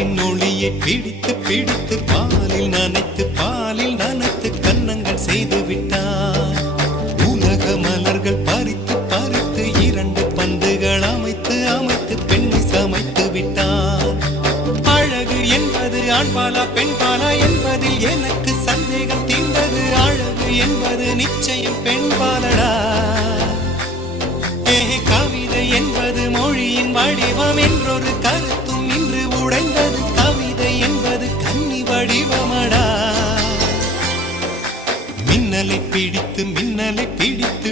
நிலவின் ஒளியை பிடித்து பிடித்து பாலில் நனைத்து கன்னங்கள் செய்து விட்டார். உலக மலர்கள் பறித்து பறித்து 2 பந்துகள் அமைத்து அமைத்து பெண்ணை சமைத்து விட்டார். அழகு என்பது ஆண்பாலா பெண்பாலா என்பதில் எனக்கு சந்தேகம் தீர்ந்தது. அழகு என்பது நிச்சயம் பெண்பாலடா. கவிதை என்பது மொழியின் வடிவம் என்றொரு கருத்தும் இன்று உடைந்தது. கவிதை என்பது கன்னி வடிவமடா. மின்னலை பிடித்து